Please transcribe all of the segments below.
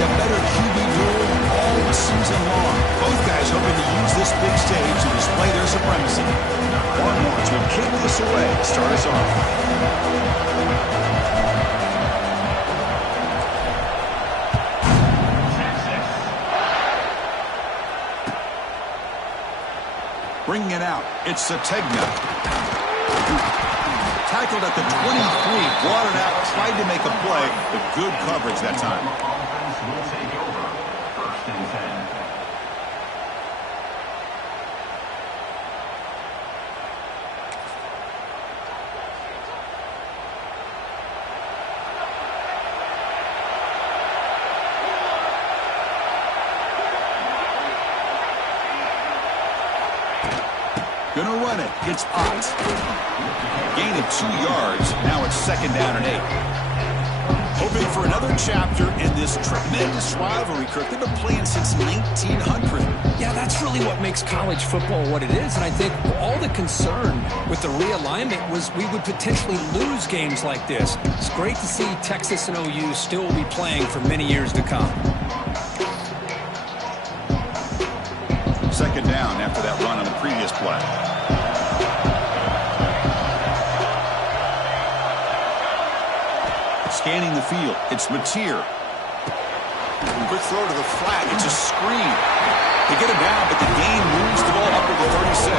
a better QB duel all season long. Both guys hoping to use this big stage to display their supremacy. Longhorns will kick this away to start us off. Bringing it out, it's Sategna. Tackled at the 23, brought it out, tried to make a play, but good coverage that time. Will take over, 1st and 10. Gonna run it. It's Ott. Gain of 2 yards. Now it's 2nd down and 8. Hoping for another chapter in this tremendous rivalry, Kirk. They've been playing since 1900. Yeah, that's really what makes college football what it is. And I think all the concern with the realignment was we would potentially lose games like this. It's great to see Texas and OU still be playing for many years to come. 2nd down after that run on the previous play. Scanning the field, it's Mateer. Quick throw to the flat, it's a screen. They get him down, but the gain moves the ball up to the 36.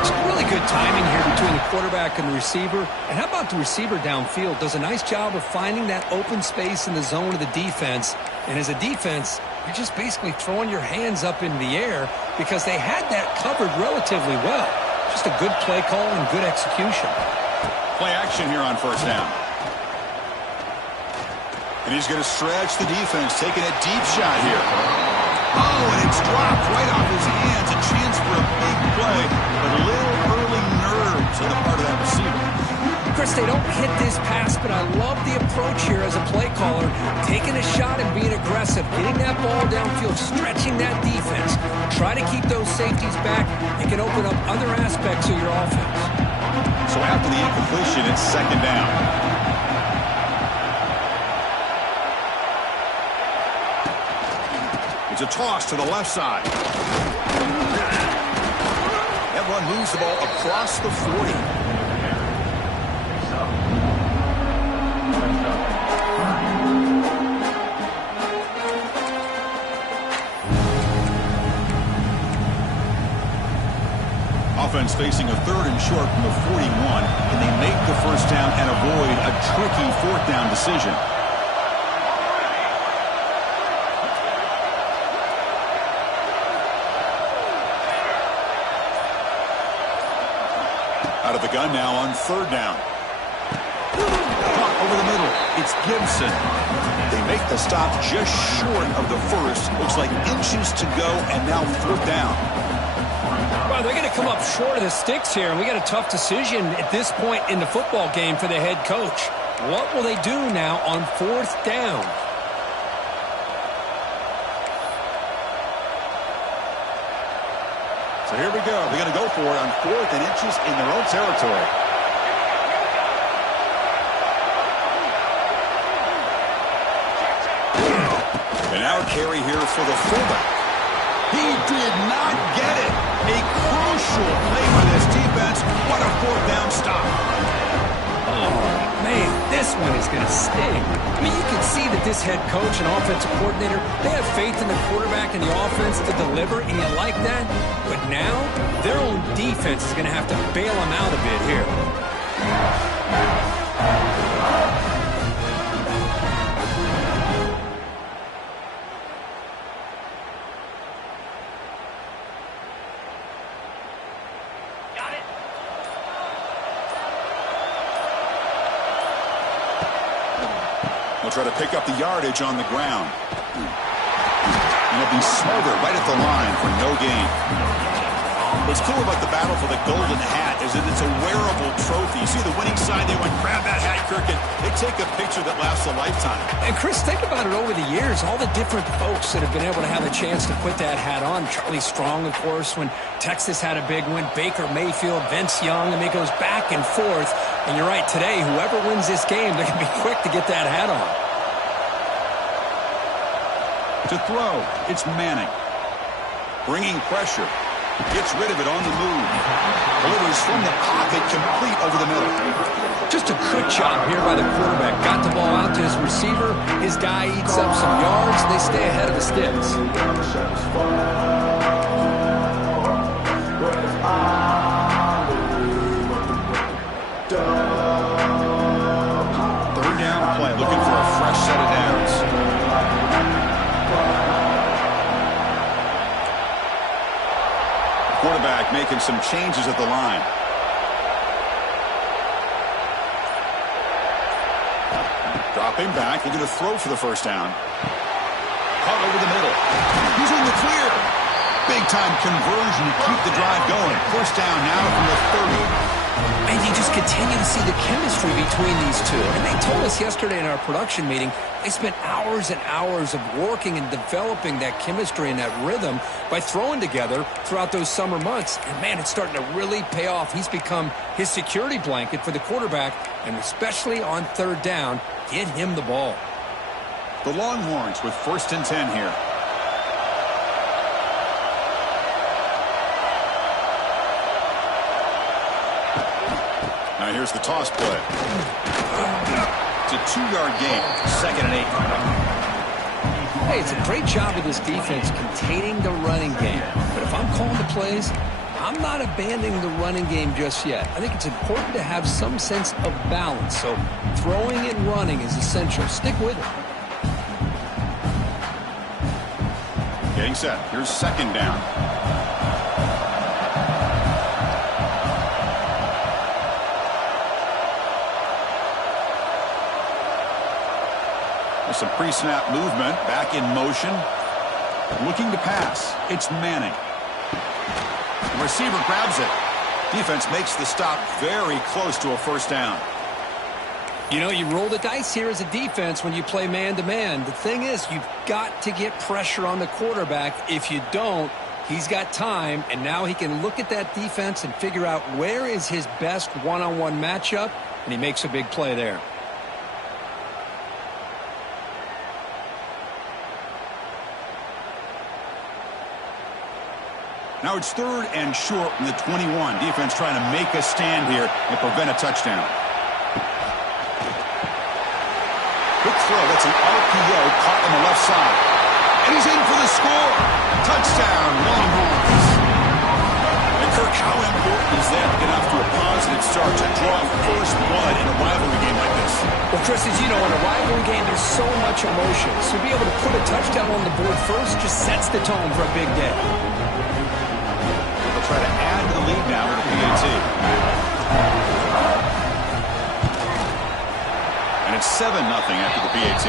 It's really good timing here between the quarterback and the receiver. And how about the receiver downfield? Does a nice job of finding that open space in the zone of the defense. And as a defense, you're just basically throwing your hands up in the air because they had that covered relatively well. Just a good play call and good execution. Play action here on 1st down. And he's going to stretch the defense, taking a deep shot here. Oh, and it's dropped right off his hands. A chance for a big play, but a little early nerves on the part of that receiver. Chris, they don't hit this pass, but I love the approach here as a play caller. Taking a shot and being aggressive, getting that ball downfield, stretching that defense. Try to keep those safeties back. It can open up other aspects of your offense. So after the incompletion, it's 2nd down. It's a toss to the left side. That run moves the ball across the 40. Offense facing a 3rd and short from the 41. Can they make the 1st down and avoid a tricky 4th down decision? Out of the gun now on 3rd down. Caught over the middle. It's Gibson. They make the stop just short of the 1st. Looks like inches to go, and now 4th down. Well, they're going to come up short of the sticks here, and we got a tough decision at this point in the football game for the head coach. What will they do now on 4th down? So here we go. They're going to go for it on 4th and inches in their own territory. And now a carry here for the fullback. He did not get it. A crucial play by this defense. What a 4th down stop. Oh, man, this one is going to sting. I mean, you can see that this head coach and offensive coordinator, they have faith in the quarterback and the offense to deliver, and you like that. But now, their own defense is going to have to bail them out a bit here. They'll try to pick up the yardage on the ground. And it'll be smothered right at the line for no gain. What's cool about the battle for the golden hat is that it's a wearable trophy. You see the winning side, they went grab that hat, Kirk, and they take a picture that lasts a lifetime. And Chris, think about it over the years, all the different folks that have been able to have a chance to put that hat on. Charlie Strong, of course, when Texas had a big win. Baker Mayfield, Vince Young. I mean, it goes back and forth. And you're right, today, whoever wins this game, they're going to be quick to get that hat on. To throw, it's Manning. Bringing pressure. Gets rid of it on the move. Delivers from the pocket, complete over the middle. Just a good job here by the quarterback. Got the ball out to his receiver. His guy eats up some yards. They stay ahead of the sticks. Third down play, looking for a fresh set of downs. Quarterback making some changes at the line. Dropping back, looking to throw for the first down. Caught over the middle. He's in the clear. Big-time conversion to keep the drive going. First down now from the 30. And you just continue to see the chemistry between these two. And they told us yesterday in our production meeting, they spent hours and hours of working and developing that chemistry and that rhythm by throwing together throughout those summer months. And, man, it's starting to really pay off. He's become his security blanket for the quarterback, and especially on third down, get him the ball. The Longhorns with 1st and 10 here. Now here's the toss play. It's a 2-yard gain. 2nd and 8. Hey, it's a great job of this defense containing the running game. But if I'm calling the plays, I'm not abandoning the running game just yet. I think it's important to have some sense of balance. So throwing and running is essential. Stick with it. Getting set. Here's 2nd down. Some pre-snap movement, back in motion, looking to pass. It's Manning. The receiver grabs it. Defense makes the stop very close to a first down. You know, you roll the dice here as a defense when you play man-to-man. The thing is, you've got to get pressure on the quarterback. If you don't, he's got time, and now he can look at that defense and figure out where is his best one-on-one matchup, and he makes a big play there. Now it's 3rd and short from the 21. Defense trying to make a stand here and prevent a touchdown. Quick throw. That's an RPO caught on the left side. And he's in for the score. Touchdown, Longhorns. And Kirk, how important is that to get off to a positive start to draw first blood in a rivalry game like this? Well, Chris, as you know, in a rivalry game, there's so much emotion. So to be able to put a touchdown on the board first just sets the tone for a big day. Try to add to the lead now with the PAT. And it's 7-0 after the PAT.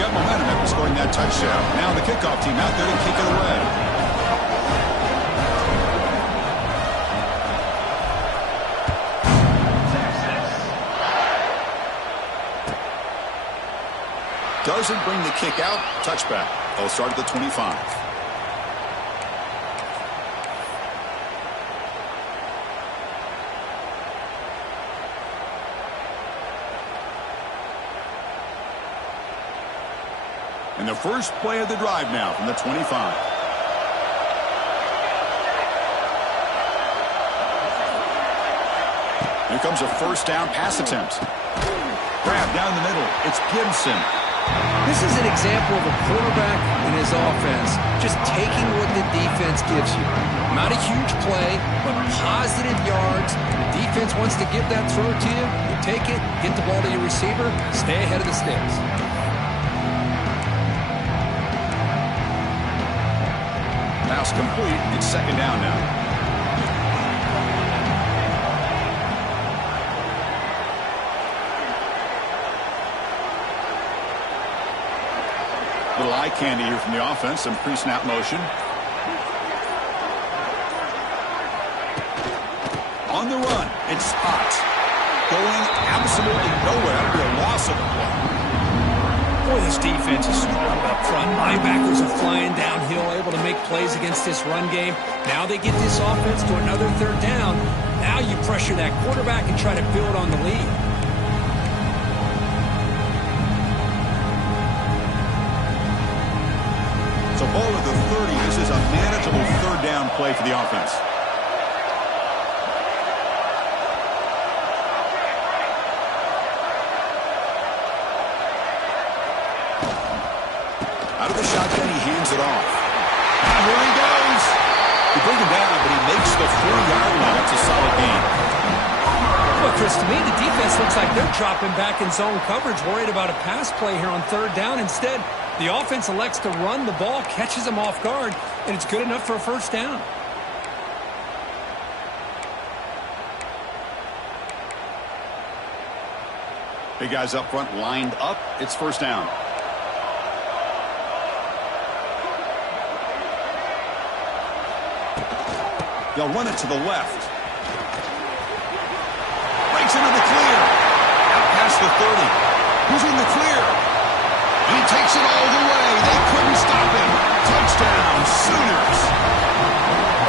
Got momentum after scoring that touchdown. Now the kickoff team out there to kick it away. Doesn't bring the kick out. Touchback. They'll start at the 25. And the first play of the drive now from the 25. Here comes a first down pass attempt. Grab down the middle. It's Gibson. This is an example of a quarterback and his offense just taking what the defense gives you. Not a huge play, but positive yards. The defense wants to give that throw to you. You take it, get the ball to your receiver, stay ahead of the sticks. Pass complete. It's 2nd down now. Little eye candy here from the offense. Some pre-snap motion. On the run, it's hot. Going absolutely nowhere. That'll be a loss of the play. Boy, this defense is strong up front. Linebackers are flying downhill, able to make plays against this run game. Now they get this offense to another third down, Now you pressure that quarterback and try to build on the lead. So ball at the 30. This is a manageable third down play for the offense. Out of the shotgun, he hands it off. And here he goes. They bring him down, but he makes the 40-yard line. That's a solid gain. Well, Chris, to me, the defense looks like they're dropping back in zone coverage, worried about a pass play here on third down. Instead, the offense elects to run the ball, catches them off guard, and it's good enough for a first down. Big guys up front lined up. It's first down. They'll run it to the left. Breaks into the clear. Out past the 30. Who's in the clear? He takes it all the way. They couldn't stop him. Touchdown, Sooners.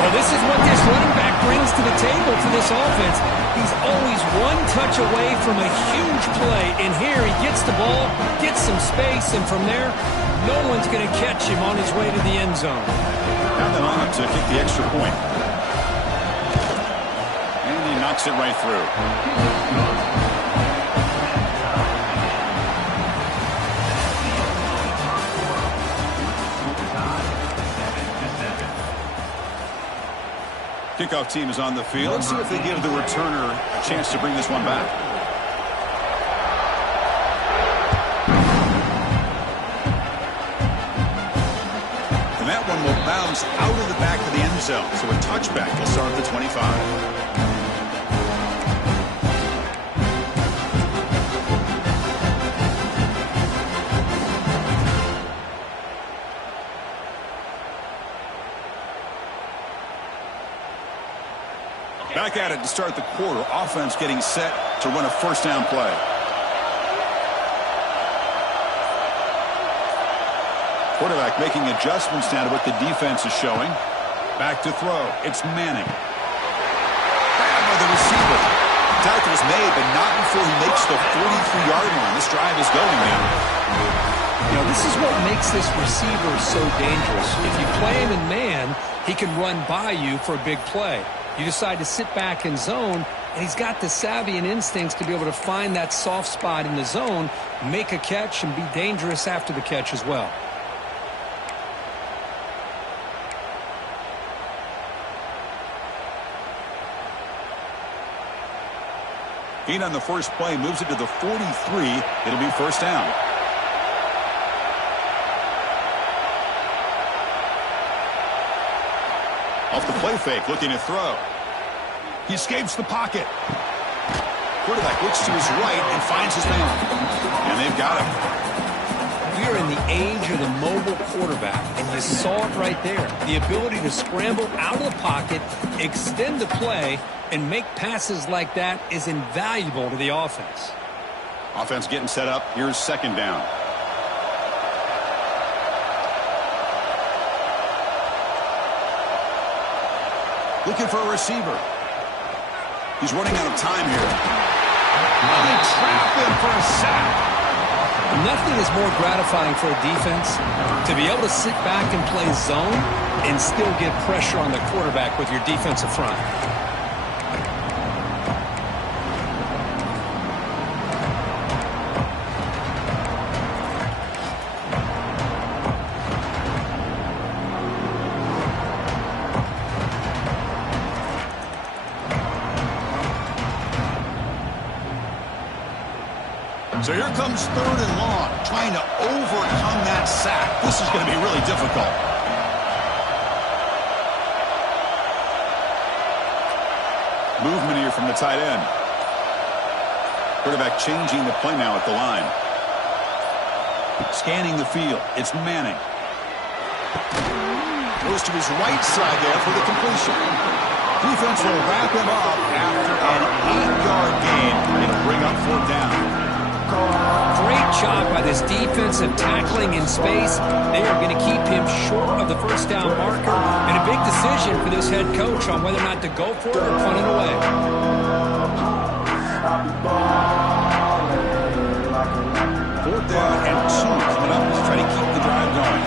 Well, this is what this running back brings to the table for this offense. He's always one touch away from a huge play. And here he gets the ball, gets some space, and from there, no one's going to catch him on his way to the end zone. Now they line up to kick the extra point. Knocks it right through. Kickoff team is on the field. Let's see if they give the returner a chance to bring this one back. And that one will bounce out of the back of the end zone. So a touchback will start at the 25. Back at it to start the quarter. Offense getting set to run a first down play. Quarterback making adjustments now to what the defense is showing. Back to throw. It's Manning. Grabbed by the receiver. Tackle is made, but not before he makes the 43-yard line. This drive is going now. You know, this is what makes this receiver so dangerous. If you play him in man, he can run by you for a big play. You decide to sit back in zone, and he's got the savvy and instincts to be able to find that soft spot in the zone, make a catch, and be dangerous after the catch as well. Gain on the first play, moves it to the 43. It'll be first down. Off the play fake, looking to throw. He escapes the pocket. Quarterback looks to his right and finds his man. And they've got him. We are in the age of the mobile quarterback, and you saw it right there. The ability to scramble out of the pocket, extend the play, and make passes like that is invaluable to the offense. Offense getting set up. Here's second down. Looking for a receiver. He's running out of time here. Oh, they trap him for a sack. Nothing is more gratifying for a defense to be able to sit back and play zone and still get pressure on the quarterback with your defensive front. So here comes third and long, trying to overcome that sack. This is going to be really difficult. Movement here from the tight end. Quarterback changing the play now at the line. Scanning the field. It's Manning. Goes to his right side there for the completion. Defense will wrap him up after an 8-yard gain. It'll bring up fourth down. Great job by this defensive tackling in space. They are going to keep him short of the first down marker, and a big decision for this head coach on whether or not to go for it or punt it away. 4th down and 2 coming up to try to keep the drive going.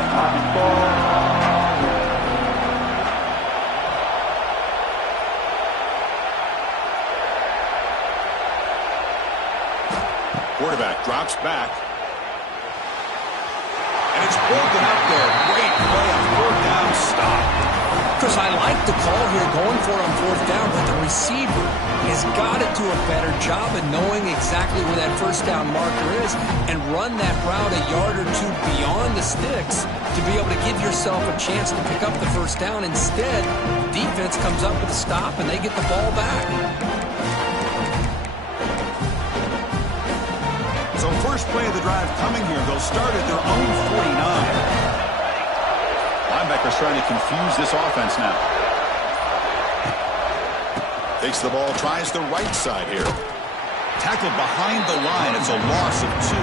Quarterback drops back. And it's broken up there. Great play on 4th down stop. Chris, I like the call here going for it on 4th down, but the receiver has got to do a better job of knowing exactly where that first down marker is and run that route a yard or two beyond the sticks to be able to give yourself a chance to pick up the first down. Instead, defense comes up with a stop and they get the ball back. So first play of the drive coming here. They'll start at their own 49. Linebackers trying to confuse this offense now. Takes the ball, tries the right side here. Tackled behind the line. It's a loss of 2.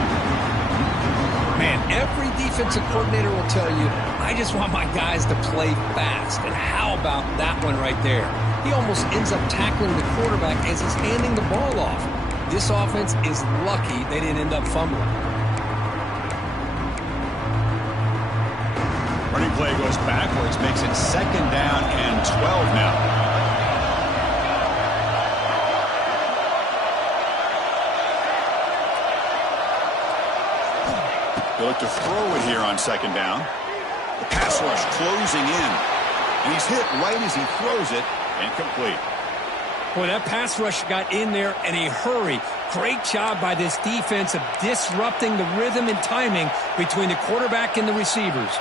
Man, every defensive coordinator will tell you, I just want my guys to play fast. And how about that one right there? He almost ends up tackling the quarterback as he's handing the ball off. This offense is lucky they didn't end up fumbling. Running play goes backwards, makes it 2nd down and 12 now. They look to throw it here on 2nd down. The pass rush closing in. And he's hit right as he throws it. Incomplete. Boy, that pass rush got in there in a hurry. Great job by this defense of disrupting the rhythm and timing between the quarterback and the receivers.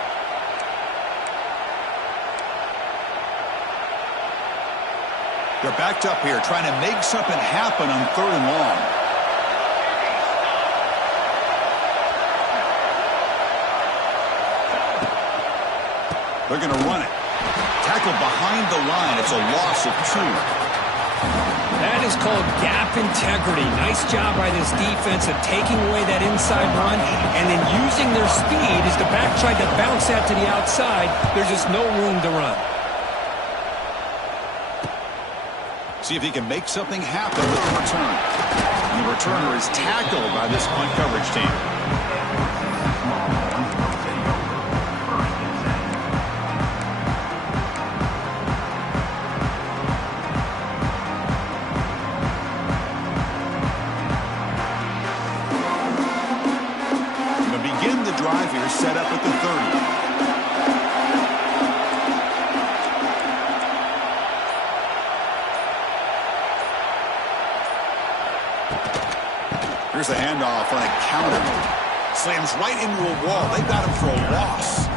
They're backed up here, trying to make something happen on 3rd and long. They're going to run it. Tackled behind the line. It's a loss of 2. That is called gap integrity. Nice job by this defense of taking away that inside run and then using their speed as the back tried to bounce that to the outside. There's just no room to run. See if he can make something happen with the return. And the returner is tackled by this punt coverage team. Going to begin the drive here, set up at the 30. Here's the handoff on a counter. Slams right into a wall. They got him for a loss.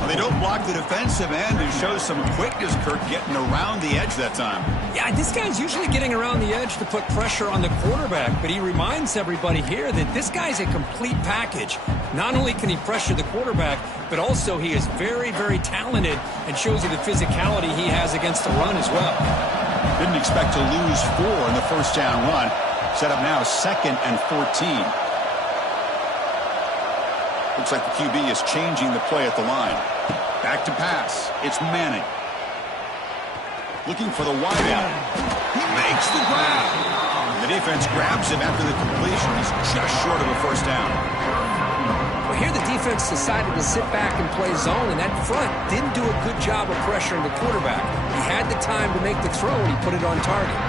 Well, they don't block the defensive end and show some quickness, Kirk, getting around the edge that time. Yeah, this guy's usually getting around the edge to put pressure on the quarterback, but he reminds everybody here that this guy's a complete package. Not only can he pressure the quarterback, but also he is very, very talented and shows you the physicality he has against the run as well. Didn't expect to lose 4 in the first down run. Set up now 2nd and 14. Looks like the QB is changing the play at the line. Back to pass. It's Manning. Looking for the wideout. He makes the grab. The defense grabs him after the completion. He's just short of a first down. Well, here the defense decided to sit back and play zone, and that front didn't do a good job of pressuring the quarterback. He had the time to make the throw, and he put it on target.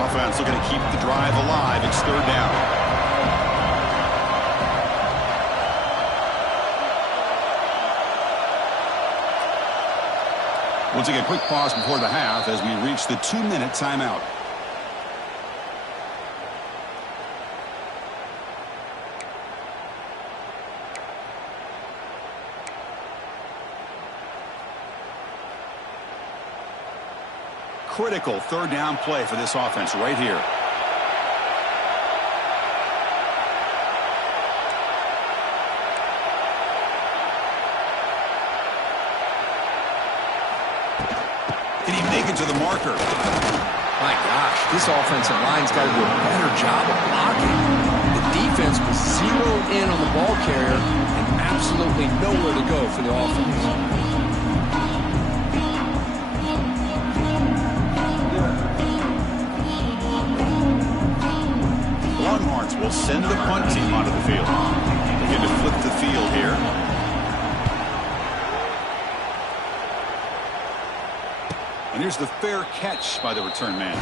Offense looking to keep the drive alive. It's 3rd down. We'll take a quick pause before the half as we reach the 2-minute timeout. Critical 3rd down play for this offense right here. this offensive line's got to do a better job of blocking. The defense was zeroed in on the ball carrier and absolutely nowhere to go for the offense. Longhorns will send the punt team onto the field. Begin to flip the field here. And here's the fair catch by the return man.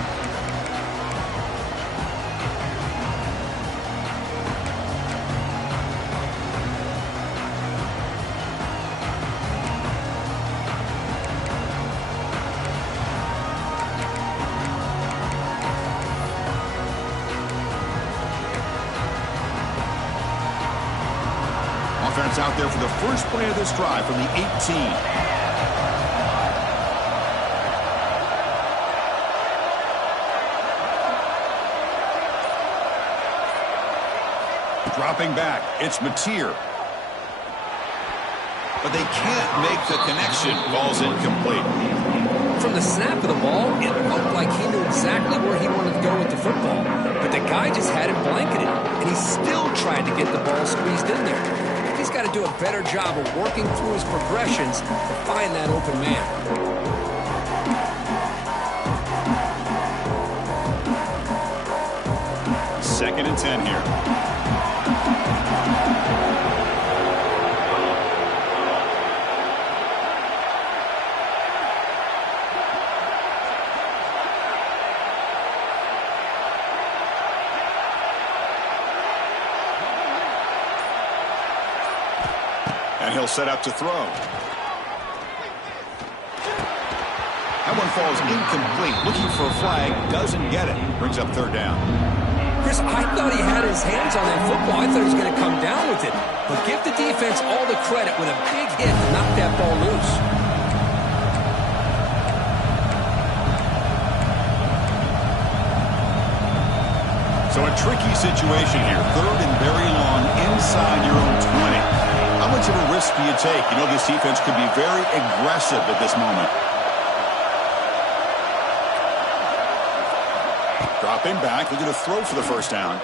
Offense out there for the first play of this drive from the 18. Dropping back, it's Mateer. But they can't make the connection. Ball's incomplete. From the snap of the ball, it looked like he knew exactly where he wanted to go with the football. But the guy just had him blanketed, and he still tried to get the ball squeezed in there. He's got to do a better job of working through his progressions to find that open man. Second and 10 here. And he'll set up to throw. That one falls incomplete. Looking for a flag. Doesn't get it. Brings up third down. Chris, I thought he had his hands on that football. I thought he was going to come down with it. But give the defense all the credit with a big hit to knock that ball loose. So a tricky situation here. Third and very long inside your own 20. How much of a risk do you take? You know, this defense could be very aggressive at this moment. Dropping back, looking to throw for the first down.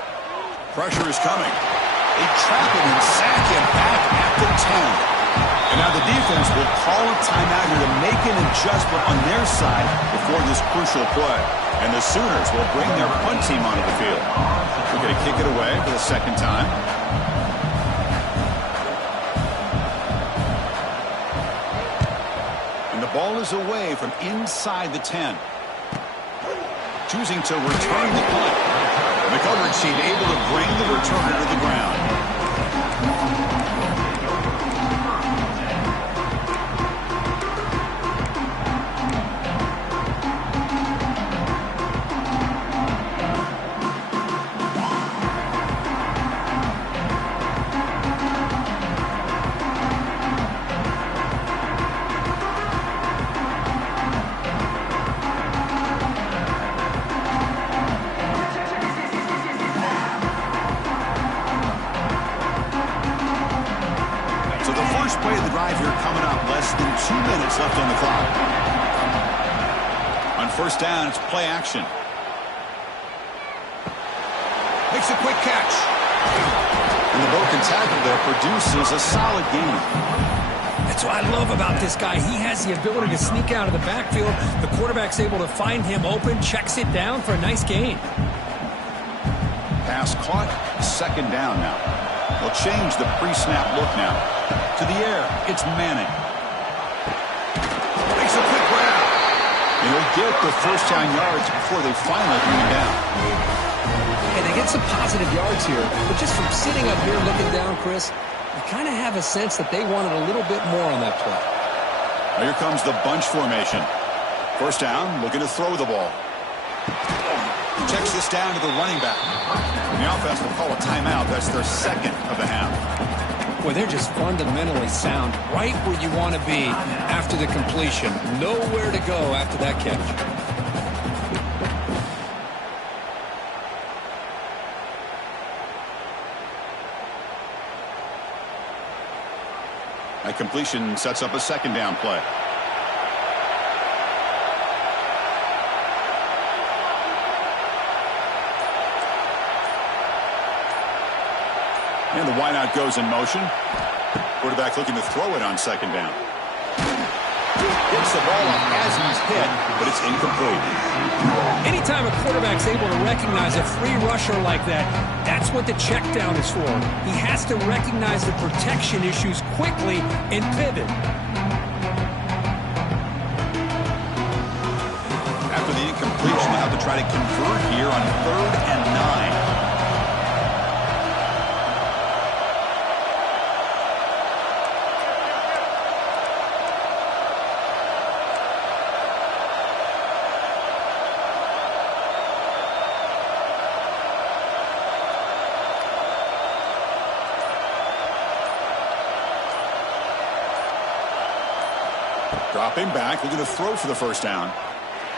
Pressure is coming. They trap him and sack him back at the 10. And now the defense will call a timeout here to make an adjustment on their side before this crucial play. And the Sooners will bring their punt team onto the field. We're going to kick it away for the second time. And the ball is away from inside the 10. Choosing to return the punt. The coverage team able to bring the returner to the ground. Play of the drive here coming up. Less than 2 minutes left on the clock. On first down, it's play action. Makes a quick catch. And the broken tackle there produces a solid gain. That's what I love about this guy. He has the ability to sneak out of the backfield. The quarterback's able to find him open, checks it down for a nice gain. Pass caught. Second down now. They'll change the pre-snap look now. To the air, it's Manning. Makes a quick grab. And he'll get the first down yards before they finally bring him down. And they get some positive yards here. But just from sitting up here looking down, Chris, you kind of have a sense that they wanted a little bit more on that play. Now here comes the bunch formation. First down, looking to throw the ball. Checks this down to the running back. The offense will call a timeout. That's their second of the half. Boy, they're just fundamentally sound, right where you want to be after the completion. Nowhere to go after that catch. That completion sets up a second down play. And the wideout goes in motion. Quarterback looking to throw it on second down. Hits the ball up as he's hit, but it's incomplete. Anytime a quarterback's able to recognize a free rusher like that, that's what the check down is for. He has to recognize the protection issues quickly and pivot. After the incompletion, they'll have to try to convert here on 3rd and 9. Dropping back, looking to throw for the first down.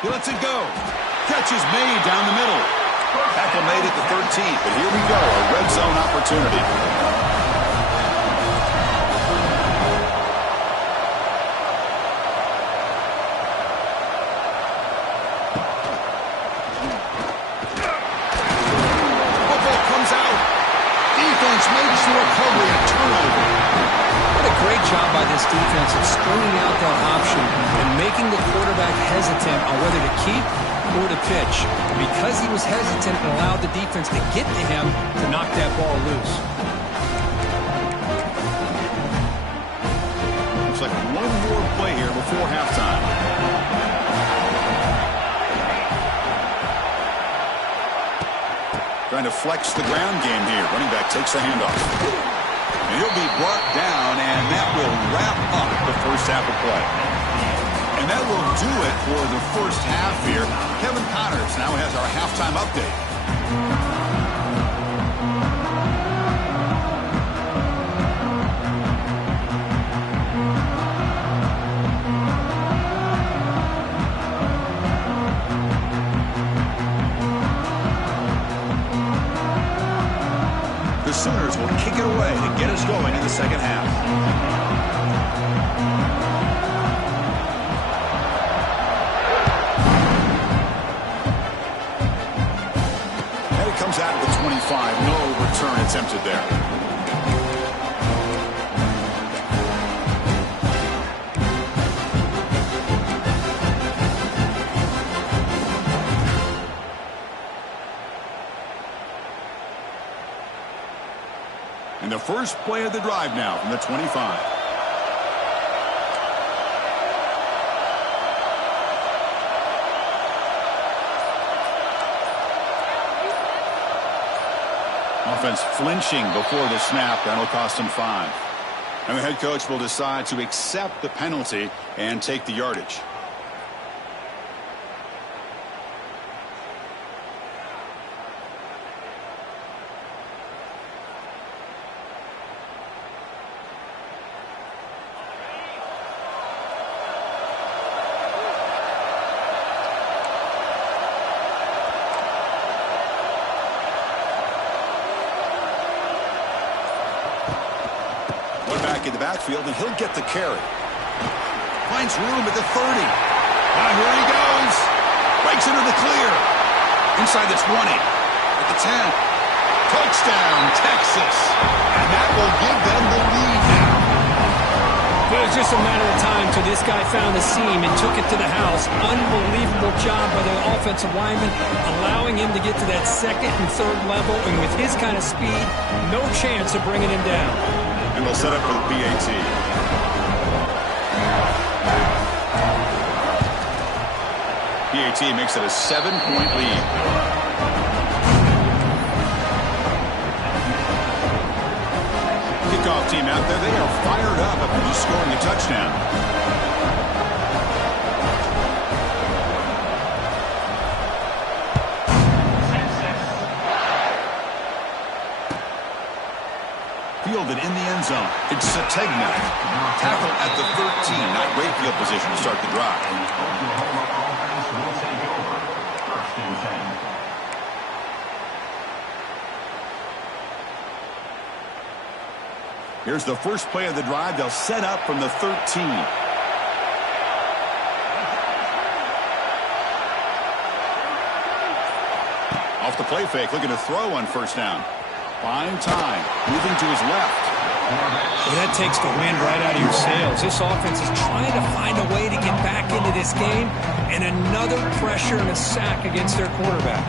He lets it go. Catch is made down the middle. Tackle made at the 13th, but here we go, a red zone opportunity. Football comes out. Defense makes the recovery, a turnover. What a great job by this defense of stringing out that option and making the quarterback hesitant on whether to keep or to pitch. Because he was hesitant and allowed the defense to get to him to knock that ball loose. Looks like one more play here before halftime. Trying to flex the ground game here. Running back takes the handoff. And he'll be brought down, and that will wrap up the first half of play. And that will do it for the first half here. Kevin Connors now has our halftime update. The Sooners will kick it away to get us going in the second half. And it comes out of the 25. No return attempted there. And the first play of the drive now from the 25. Offense flinching before the snap. That'll cost him 5. And the head coach will decide to accept the penalty and take the yardage. In the backfield, and he'll get the carry. Finds room at the 30. Now here he goes. Breaks into the clear. Inside the 20. At the 10. Touchdown, Texas. And that will give them the lead now. It was just a matter of time till this guy found the seam and took it to the house. Unbelievable job by the offensive lineman, allowing him to get to that second and third level, and with his kind of speed, no chance of bringing him down. And they'll set up for the PAT. PAT makes it a 7-point lead. Kickoff team out there. They are fired up after just scoring a touchdown. Fielded in the end zone. It's Sategna. Tackle at the 13. Not great field position to start the drive. Oklahoma offense will take over. 1st and 10. Here's the first play of the drive. They'll set up from the 13. Off the play fake, looking to throw on first down. Buying time. Moving to his left. Well, that takes the wind right out of your sails. This offense is trying to find a way to get back into this game, and another pressure and a sack against their quarterback.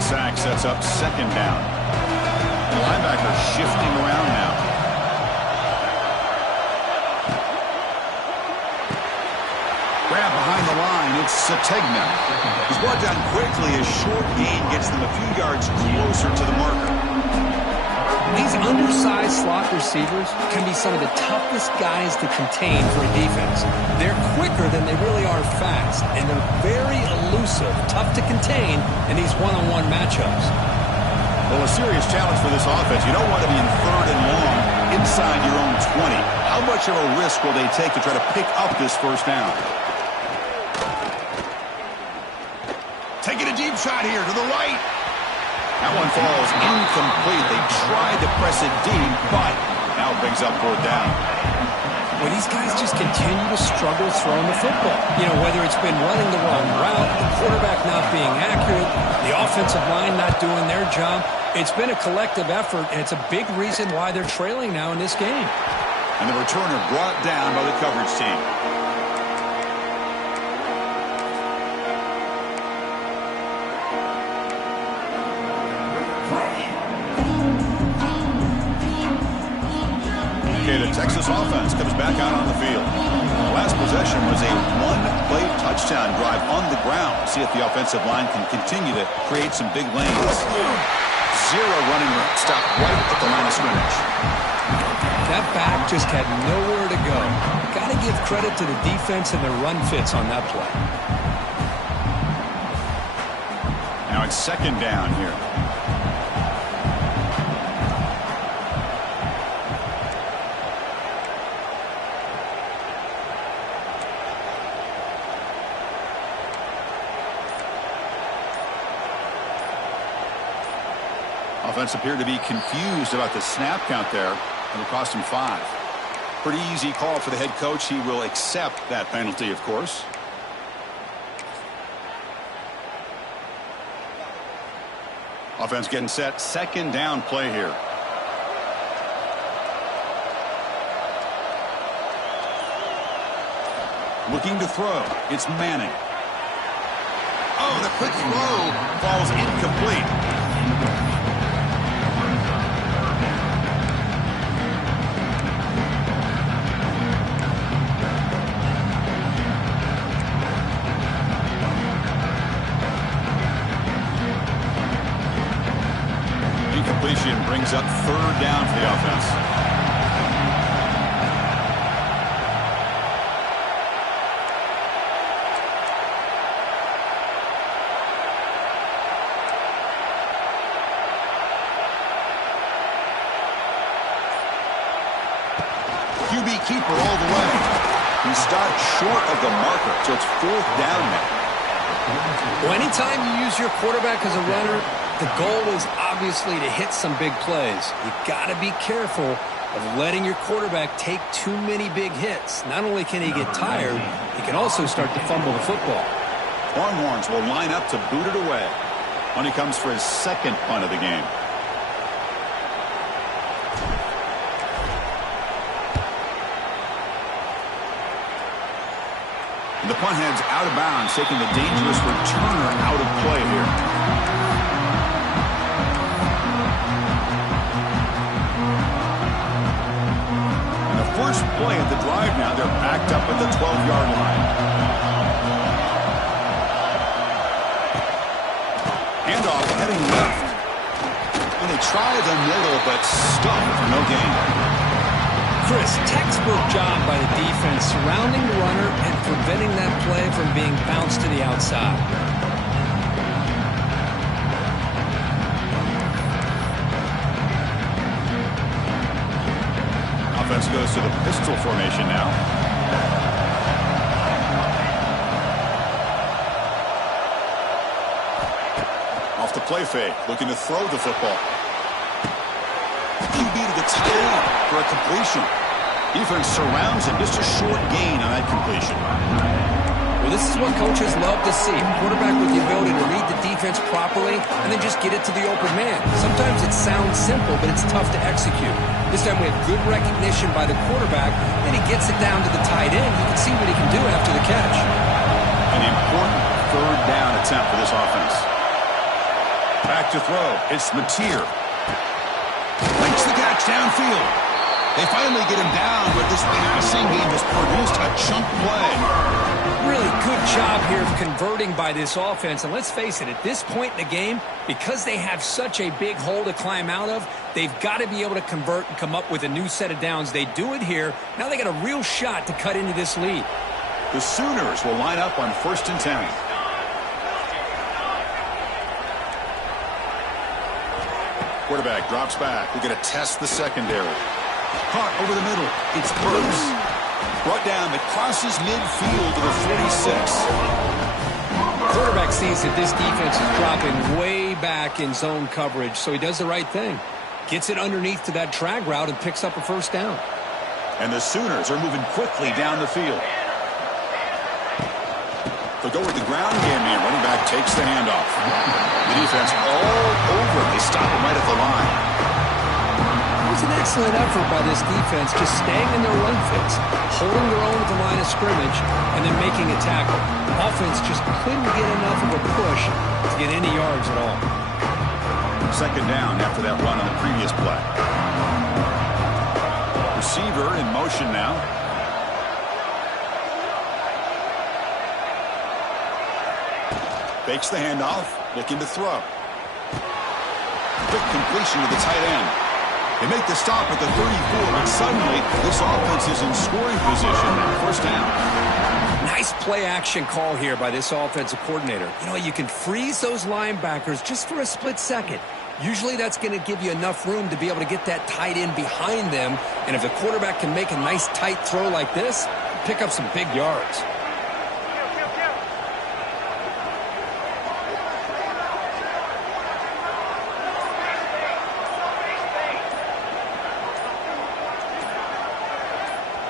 Sack sets up second down. The linebacker shifting around now. Grab behind the line. It's Sategna. He's brought down quickly. A short gain gets them a few yards closer to the marker. These undersized slot receivers can be some of the toughest guys to contain for a defense. They're quicker than they really are fast, and they're very elusive, tough to contain in these one-on-one matchups. Well, a serious challenge for this offense. You don't want to be in third and long inside your own 20. How much of a risk will they take to try to pick up this first down? Taking a deep shot here to the right. That one falls incomplete. They tried to press it deep, but now brings up fourth down. Well, these guys just continue to struggle throwing the football. You know, whether it's been running the wrong route, the quarterback not being accurate, the offensive line not doing their job. It's been a collective effort, and it's a big reason why they're trailing now in this game. And the returner brought down by the coverage team. Okay, the Texas offense comes back out on the field. The last possession was a one-play touchdown drive on the ground. See if the offensive line can continue to create some big lanes. Zero running room. Stop right at the line of scrimmage. That back just had nowhere to go. Got to give credit to the defense and their run fits on that play. Now it's second down here. Offense appeared to be confused about the snap count there, and it cost him 5. Pretty easy call for the head coach. He will accept that penalty, of course. Offense getting set. Second down play here. Looking to throw. It's Manning. Oh, the quick throw falls incomplete. Incompletion brings up third down for the offense. QB keeper all the way. He stopped short of the marker, so it's fourth down now. Well, anytime you use your quarterback as a runner, the goal is obviously to hit some big plays. You got to be careful of letting your quarterback take too many big hits. Not only can he get tired, he can also start to fumble the football. Longhorns will line up to boot it away when he comes for his second punt of the game. The punt heads out of bounds, taking the dangerous returner out of play here. And the first play of the drive now, they're backed up at the 12-yard line. Handoff heading left. And they try the middle, but stuffed for no gain. Chris, textbook job by the defense surrounding the runner and preventing that play from being bounced to the outside. Offense goes to the pistol formation now. Off the play fake, looking to throw the football. QB to the tight end for a completion. Defense surrounds him. Just a short gain on that completion. Well, this is what coaches love to see. A quarterback with the ability to read the defense properly and then just get it to the open man. Sometimes it sounds simple, but it's tough to execute. This time we have good recognition by the quarterback, and he gets it down to the tight end. You can see what he can do after the catch. An important third down attempt for this offense. Back to throw. It's Mateer. Makes the catch downfield. They finally get him down, but this passing game has produced a chunk play. Really good job here of converting by this offense. And let's face it, at this point in the game, because they have such a big hole to climb out of, they've got to be able to convert and come up with a new set of downs. They do it here. Now they got a real shot to cut into this lead. The Sooners will line up on 1st and 10. Quarterback drops back. We're going to test the secondary. Caught over the middle. It's Burks. Brought down. It crosses midfield to the 46. Quarterback sees that this defense is dropping way back in zone coverage, so he does the right thing. Gets it underneath to that drag route and picks up a first down. And the Sooners are moving quickly down the field. They'll go with the ground game here. Running back takes the handoff. The defense all over. They stop him right at the line. It was an excellent effort by this defense, just staying in their run fits, holding their own at the line of scrimmage, and then making a tackle. Offense just couldn't get enough of a push to get any yards at all. Second down after that run on the previous play. Receiver in motion now. Fakes the handoff, looking to throw. Quick completion to the tight end. They make the stop at the 34, but suddenly this offense is in scoring position. First down. Nice play action call here by this offensive coordinator. You know, you can freeze those linebackers just for a split second. Usually that's going to give you enough room to be able to get that tight end behind them. And if the quarterback can make a nice tight throw like this, pick up some big yards.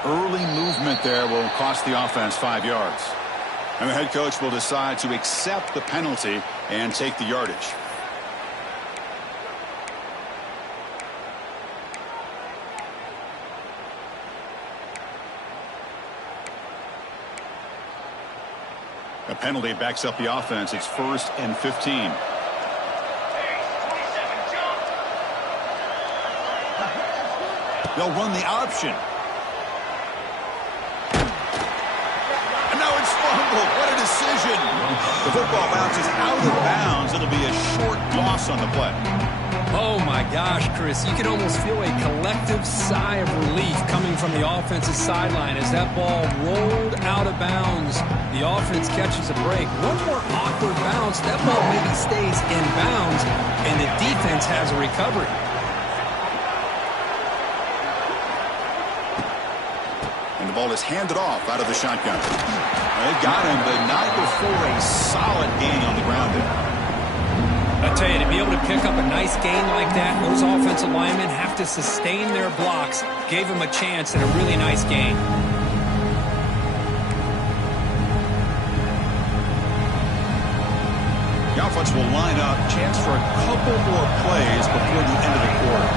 Early movement there will cost the offense 5 yards. And the head coach will decide to accept the penalty and take the yardage. A penalty backs up the offense. It's 1st and 15. They'll run the option. What a decision. The football bounces out of bounds. It'll be a short loss on the play. Oh, my gosh, Chris. You can almost feel a collective sigh of relief coming from the offensive sideline as that ball rolled out of bounds. The offense catches a break. One more awkward bounce. That ball maybe stays in bounds, and the defense has a recovery. And the ball is handed off out of the shotgun. They got him, but not before a solid gain on the ground there. I tell you, to be able to pick up a nice gain like that, those offensive linemen have to sustain their blocks. Gave him a chance and a really nice gain. The offense will line up. Chance for a couple more plays before the end of the quarter.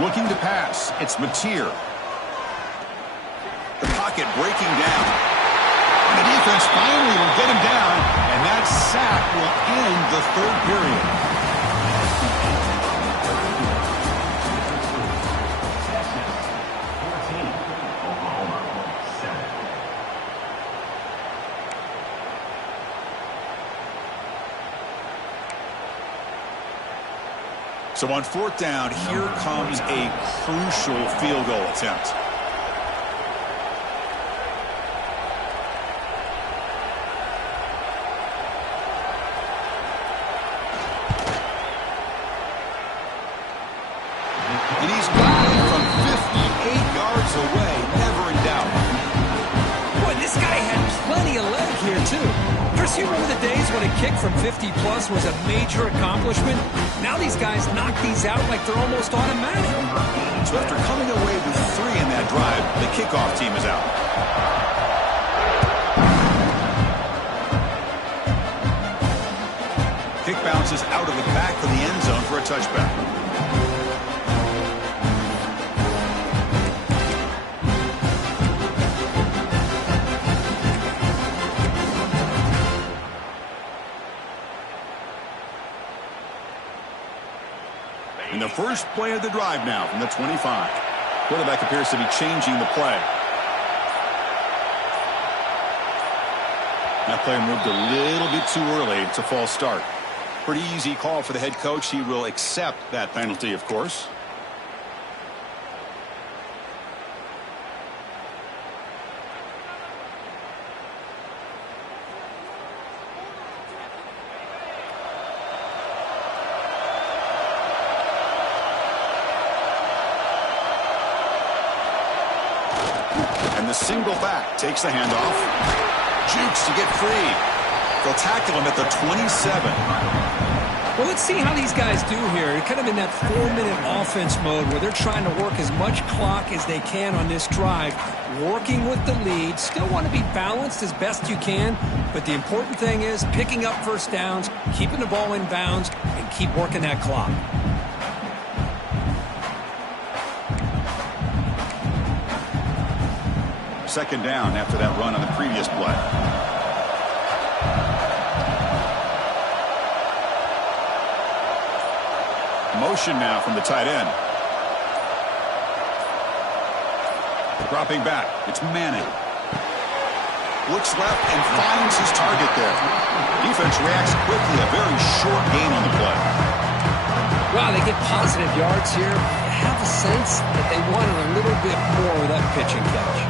Looking to pass. It's Mateer. The pocket breaking down. And the defense finally will get him down, and that sack will end the third period. So on 4th down, here comes a crucial field goal attempt. And he's got it from 58 yards away, never in doubt. Boy, this guy had plenty of leg here here, too. Chris, you remember the days when a kick from 50-plus was a major accomplishment? Now these guys knock these out like they're almost automatic. So after coming away with 3 in that drive, the kickoff team is out. Kick bounces out of the back of the end zone for a touchback. In the first play of the drive now from the 25. Quarterback appears to be changing the play. That play moved a little bit too early. It's a false start. Pretty easy call for the head coach. He will accept that penalty, of course. And the single back takes the handoff. Jukes to get free. They'll tackle him at the 27. Well, let's see how these guys do here. They're kind of in that 4-minute offense mode where they're trying to work as much clock as they can on this drive, working with the lead. Still want to be balanced as best you can, but the important thing is picking up first downs, keeping the ball in bounds, and keep working that clock. Second down after that run on the previous play. Motion now from the tight end. Dropping back. It's Manning. Looks left and finds his target there. Defense reacts quickly. A very short gain on the play. Wow, they get positive yards here. I have a sense that they wanted a little bit more of that pitch and catch.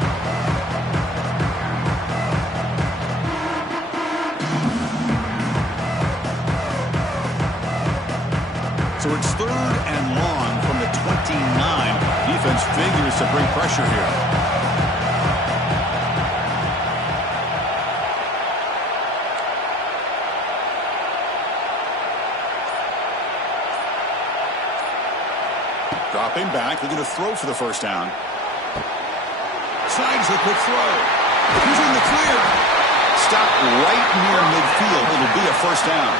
So it's 3rd and long from the 29. Defense figures to bring pressure here. Dropping back, looking to throw for the first down. Slides the quick throw. He's in the clear. Stop right near midfield. It'll be a first down.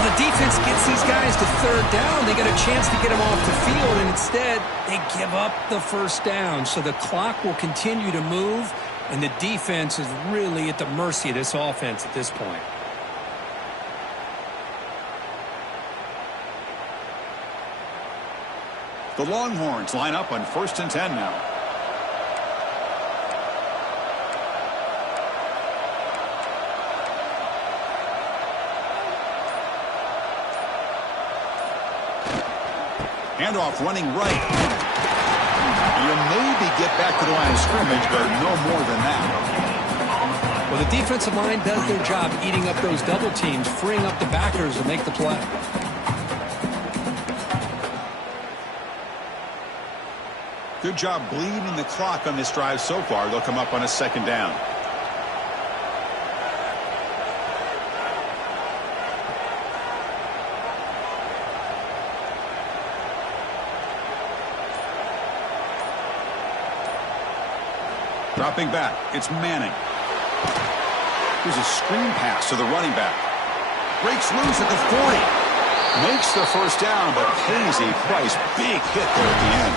Well, the defense gets these guys to 3rd down. They get a chance to get them off the field, and instead they give up the first down. So the clock will continue to move, and the defense is really at the mercy of this offense at this point. The Longhorns line up on 1st and 10 now. Handoff running right. You'll maybe get back to the line of scrimmage, but no more than that. Well, the defensive line does their job eating up those double teams, freeing up the backers to make the play. Good job bleeding the clock on this drive so far. They'll come up on a 2nd down. Dropping back, it's Manning. Here's a screen pass to the running back. Breaks loose at the 40. Makes the first down, but pays a price. Big hit there at the end.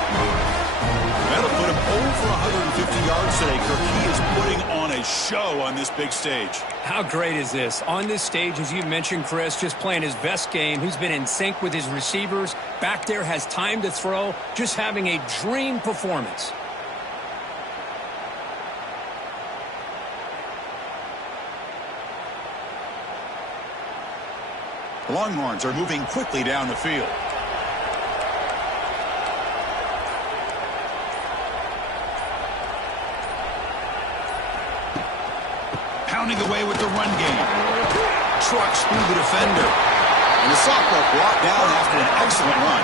That'll put him over 150 yards today, Kirk. He is putting on a show on this big stage. How great is this? On this stage, as you mentioned, Chris, just playing his best game. He's been in sync with his receivers. Back there, has time to throw. Just having a dream performance. The Longhorns are moving quickly down the field. Pounding away with the run game. Trucks through the defender. And the sophomore brought down after an excellent run.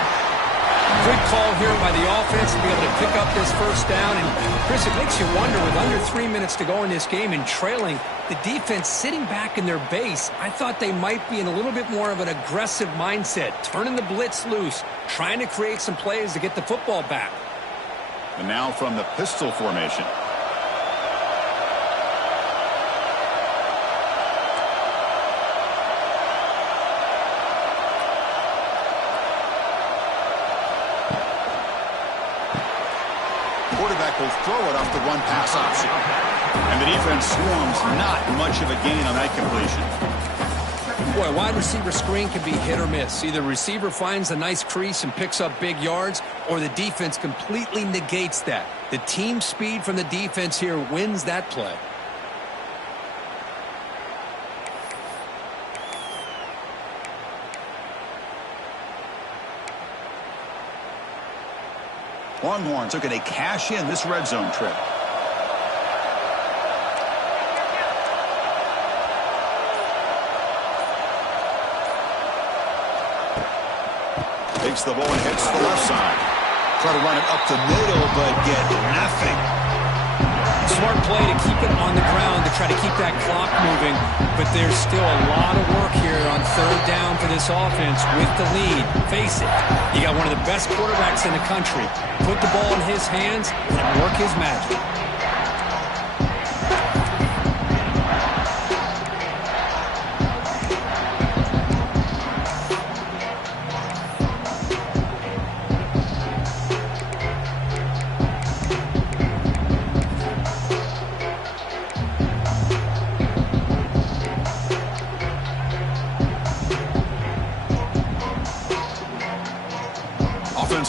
Good call here by the offense to be able to pick up this first down. And, Chris, it makes you wonder, with under 3 minutes to go in this game and trailing, the defense sitting back in their base, I thought they might be in a little bit more of an aggressive mindset, turning the blitz loose, trying to create some plays to get the football back. And now from the pistol formation. Quarterback will throw it off the one pass option. And the defense swarms, not much of a gain on that completion. Boy, a wide receiver screen can be hit or miss. Either receiver finds a nice crease and picks up big yards, or the defense completely negates that. The team speed from the defense here wins that play. Longhorns looking to cash in this red zone trip. Takes the ball and hits the left side. Try to run it up the middle, but get nothing. Smart play to keep it on the ground to try to keep that clock moving, but there's still a lot of work here on third down for this offense with the lead. Face it, you got one of the best quarterbacks in the country. Put the ball in his hands and work his magic.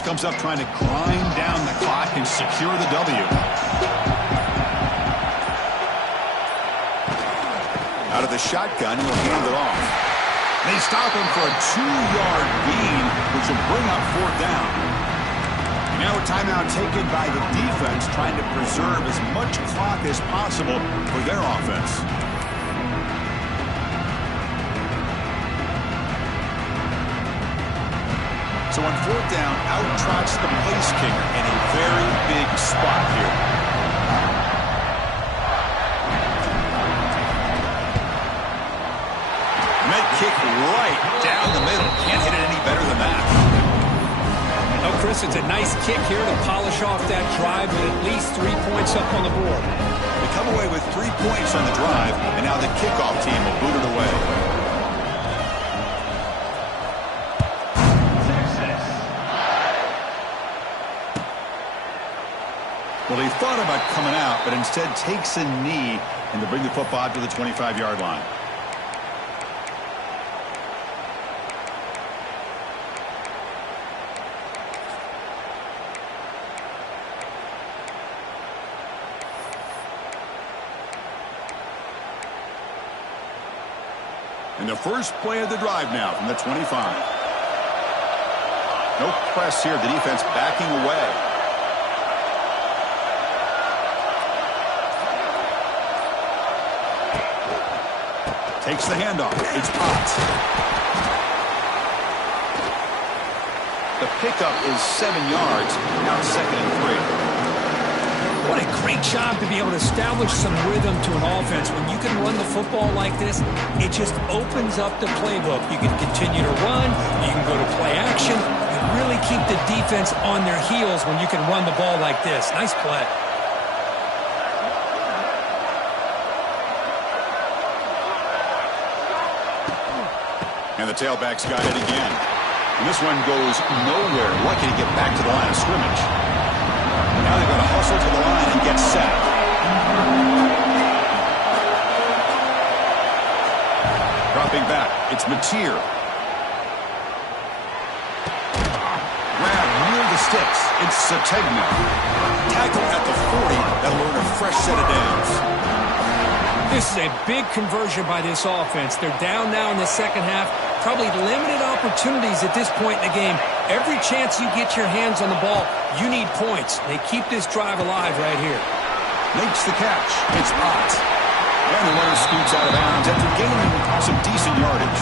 Comes up trying to grind down the clock and secure the W. Out of the shotgun, and he'll hand it off. They stop him for a 2-yard gain, which will bring up fourth down. And now a timeout taken by the defense, trying to preserve as much clock as possible for their offense. So on fourth down, out trots the place kicker in a very big spot here. And that kick right down the middle. Can't hit it any better than that. Oh, Chris, it's a nice kick here to polish off that drive with at least 3 points up on the board. They come away with 3 points on the drive, and now the kickoff team will boot it away. Well, he thought about coming out, but instead takes a knee and to bring the football to the 25-yard line. And the first play of the drive now from the 25. No press here. The defense backing away. Takes the handoff. It's Potts. The pickup is 7 yards. Now 2nd and 3. What a great job to be able to establish some rhythm to an offense. When you can run the football like this, it just opens up the playbook. You can continue to run. You can go to play action. You really keep the defense on their heels when you can run the ball like this. Nice play. And the tailback's got it again. And this one goes nowhere. Lucky to get back to the line of scrimmage. Now they've got to hustle to the line and get set. Dropping back. It's Mateer. Grab near the sticks. It's Sategna. Tackle at the 40. That'll earn a fresh set of downs. This is a big conversion by this offense. They're down now in the second half. Probably limited opportunities at this point in the game. Every chance you get your hands on the ball, you need points. They keep this drive alive right here. Makes the catch. It's Potts. And the runner scoots out of bounds after gaining some decent yardage.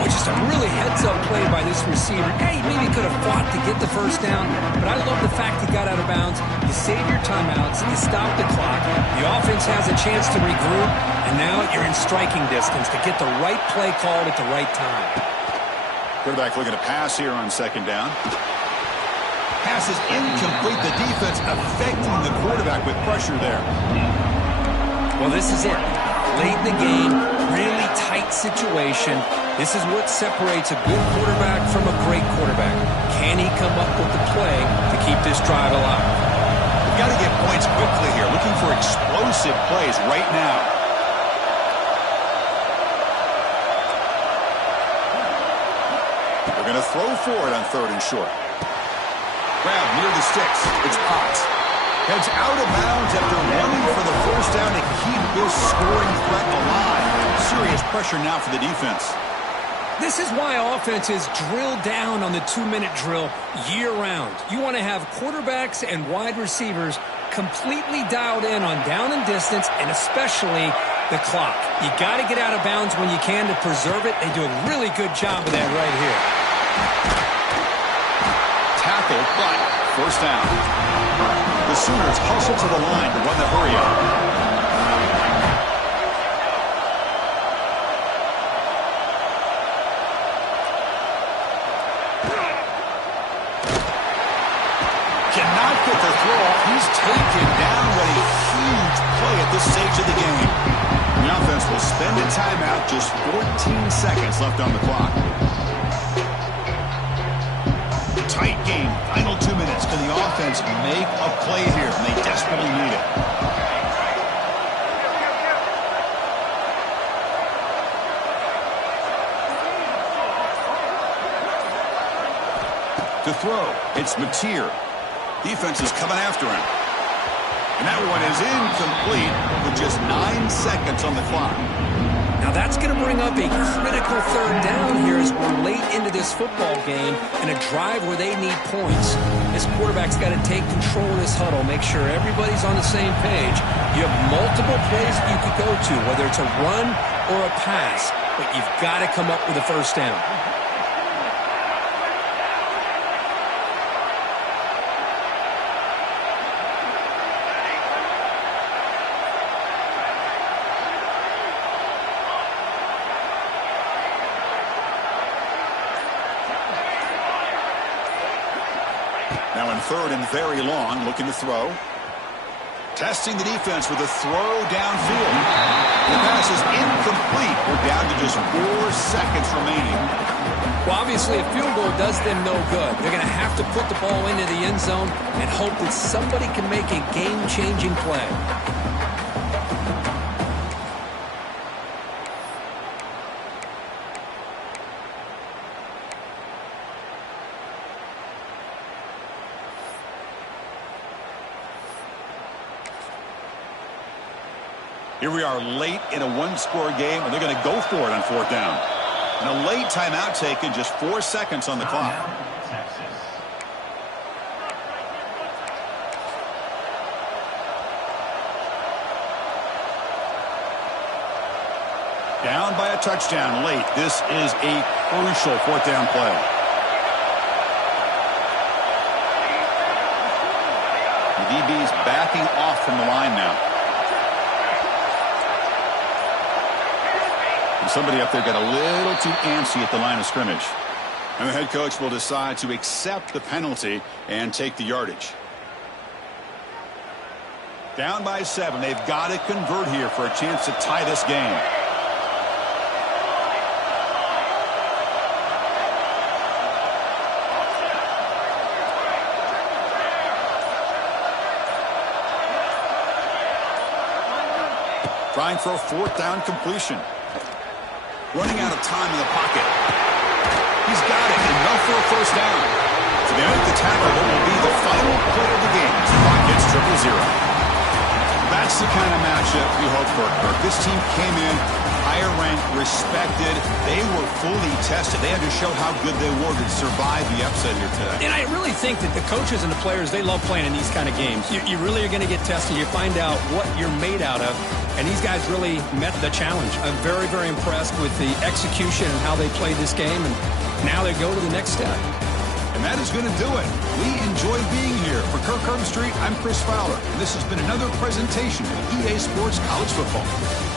When it's just a really heads-up play by this receiver. Yeah, he maybe could have fought to get the first down, but I love the fact he got out of bounds. You save your timeouts, you stop the clock, the offense has a chance to regroup, and now you're in striking distance to get the right play called at the right time. Quarterback looking to pass here on second down. Pass is incomplete. The defense affecting the quarterback with pressure there. Well, this is it. Late in the game, really tight situation. This is what separates a good quarterback from a great quarterback. Can he come up with the play to keep this drive alive? We've got to get points quickly here. Looking for explosive plays right now. They're going to throw for it on third and short. Grab near the sticks. It's Potts. Heads out of bounds after running for the first down to keep this scoring threat alive. Serious pressure now for the defense. This is why offenses drill down on the 2-minute drill year-round. You want to have quarterbacks and wide receivers completely dialed in on down and distance, and especially the clock. You got to get out of bounds when you can to preserve it. They do a really good job of that right here. Tackle, but first down. The Sooners hustle to the line to run the hurry-up. Cannot get the throw off. He's taken down. What a huge play at this stage of the game. The offense will spend a timeout. Just 14 seconds left on the clock. Tight game. Final 2 minutes. Can the offense make a play here? And they desperately need it. To throw, it's Mateer. Defense is coming after him. And that one is incomplete with just 9 seconds on the clock. Now that's going to bring up a critical third down here as we're late into this football game in a drive where they need points. This quarterback's got to take control of this huddle, make sure everybody's on the same page. You have multiple plays that you could go to, whether it's a run or a pass, but you've got to come up with a first down. Now in third and very long, looking to throw. Testing the defense with a throw downfield. The pass is incomplete. We're down to just 4 seconds remaining. Well, obviously, a field goal does them no good. They're going to have to put the ball into the end zone and hope that somebody can make a game-changing play. Here we are late in a one-score game, and they're going to go for it on fourth down. And a late timeout taken, just 4 seconds on the clock. Down by a touchdown late. This is a crucial fourth down play. The DB's backing off from the line now. Somebody up there got a little too antsy at the line of scrimmage. And the head coach will decide to accept the penalty and take the yardage. Down by 7. They've got to convert here for a chance to tie this game. Trying for a fourth down completion. Running out of time in the pocket. He's got it. Enough for a first down. So they make the tackle. What will be the final play of the game as the clock hits 0-0. That's the kind of matchup we hope for, Kirk. This team came in higher ranked, respected. They were fully tested. They had to show how good they were to survive the upset here today. And I really think that the coaches and the players, they love playing in these kind of games. You really are going to get tested. You find out what you're made out of. and these guys really met the challenge. I'm very, very impressed with the execution and how they played this game, and now they go to the next step. And that is going to do it. We enjoyed being here. For Kirk Street, I'm Chris Fowler, and this has been another presentation of EA Sports College Football.